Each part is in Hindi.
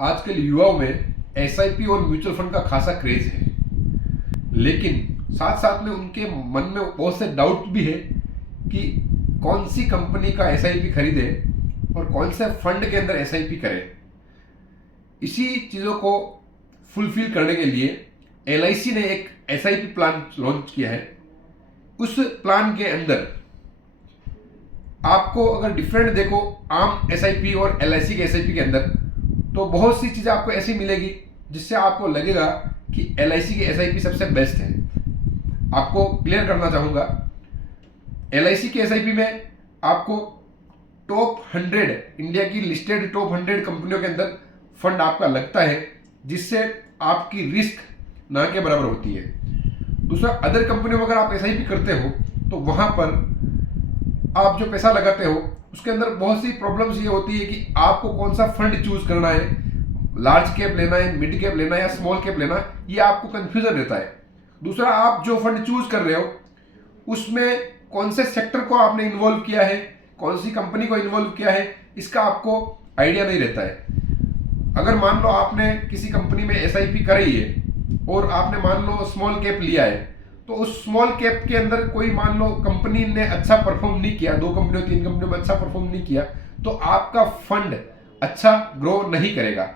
आजकल युवाओं में एसआईपी और म्यूचुअल फंड का खासा क्रेज है, लेकिन साथ साथ में उनके मन में बहुत से डाउट भी है कि कौन सी कंपनी का एसआईपी खरीदे और कौन से फंड के अंदर एसआईपी करें। इसी चीज़ों को फुलफिल करने के लिए एलआईसी ने एक एसआईपी प्लान लॉन्च किया है। उस प्लान के अंदर आपको अगर डिफरेंट देखो आम एसआईपी और एलआईसी के एसआईपी के अंदर, तो बहुत सी चीज़ें आपको ऐसी मिलेगी जिससे आपको लगेगा कि एलआईसी की एसआईपी सबसे बेस्ट है। आपको क्लियर करना चाहूँगा, एलआईसी की एसआईपी में आपको टॉप 100 इंडिया की लिस्टेड टॉप 100 कंपनियों के अंदर फंड आपका लगता है, जिससे आपकी रिस्क ना के बराबर होती है। दूसरा, अदर कंपनियों में अगर आप एसआईपी करते हो तो वहाँ पर आप जो पैसा लगाते हो उसके अंदर बहुत सी प्रॉब्लम्स ये होती है कि आपको कौन सा फंड चूज करना है, लार्ज कैप लेना है, मिड कैप लेना है या स्मॉल कैप लेना है, ये आपको कंफ्यूजन रहता है। दूसरा, आप जो फंड चूज कर रहे हो उसमें कौन से सेक्टर को आपने इन्वॉल्व किया है, कौन सी कंपनी को इन्वॉल्व किया है, इसका आपको आइडिया नहीं रहता है। अगर मान लो आपने किसी कंपनी में एसआईपी कराई है और आपने मान लो स्मॉल कैप लिया है, तो उस स्मॉल कैप के अंदर कोई मान लो कंपनी ने अच्छा परफॉर्म नहीं किया, 2 कंपनियों 3 कंपनियों में अच्छा परफॉर्म नहीं किया, तो आपका फंड अच्छा ग्रो नहीं करेगा।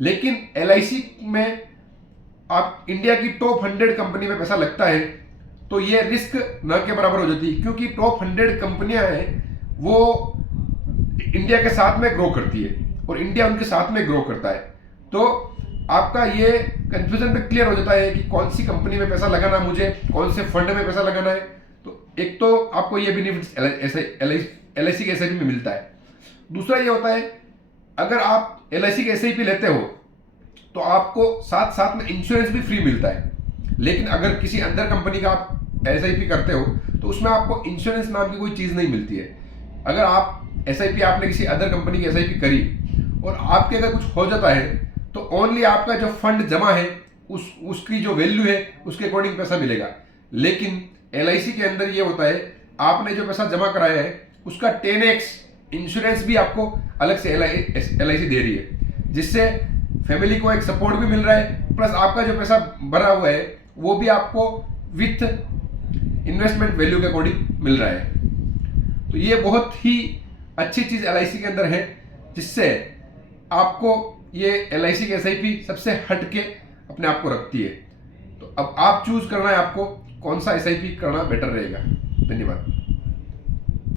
लेकिन एलआईसी में आप इंडिया की टॉप 100 कंपनी में पैसा लगता है तो ये रिस्क न के बराबर हो जाती है, क्योंकि टॉप 100 कंपनियां हैं वो इंडिया के साथ में ग्रो करती है और इंडिया उनके साथ में ग्रो करता है। तो आपका ये कंफ्यूजन में क्लियर हो जाता है कि कौन सी कंपनी में पैसा लगाना, मुझे कौन से फंड में पैसा लगाना है। तो एक तो आपको ये बेनिफिट एलआईसी के एसआईपी में मिलता है। दूसरा ये होता है, अगर आप एलआईसी के एसआईपी लेते हो तो आपको साथ साथ में इंश्योरेंस भी फ्री मिलता है। लेकिन अगर किसी अंदर कंपनी का आप एसआईपी करते हो तो उसमें आपको इंश्योरेंस नाम की कोई चीज़ नहीं मिलती है। अगर आप एसआईपी आपने किसी अदर कंपनी की एसआईपी करी और आपके अगर कुछ हो जाता है तो ओनली आपका जो फंड जमा है उसकी जो वैल्यू है उसके अकॉर्डिंग पैसा मिलेगा। लेकिन एलआईसी के अंदर ये होता है, आपने जो पैसा जमा कराया है उसका 10x इंश्योरेंस भी आपको अलग से एलआईसी दे रही है, जिससे फैमिली को एक सपोर्ट भी मिल रहा है, प्लस आपका जो पैसा भरा हुआ है वो भी आपको विथ इन्वेस्टमेंट वैल्यू के अकॉर्डिंग मिल रहा है। तो ये बहुत ही अच्छी चीज़ एलआईसी के अंदर है, जिससे आपको ये एलआईसी की एसआईपी सबसे हटके अपने आप को रखती है। तो अब आप चूज करना है आपको कौन सा एसआईपी करना बेटर रहेगा। धन्यवाद।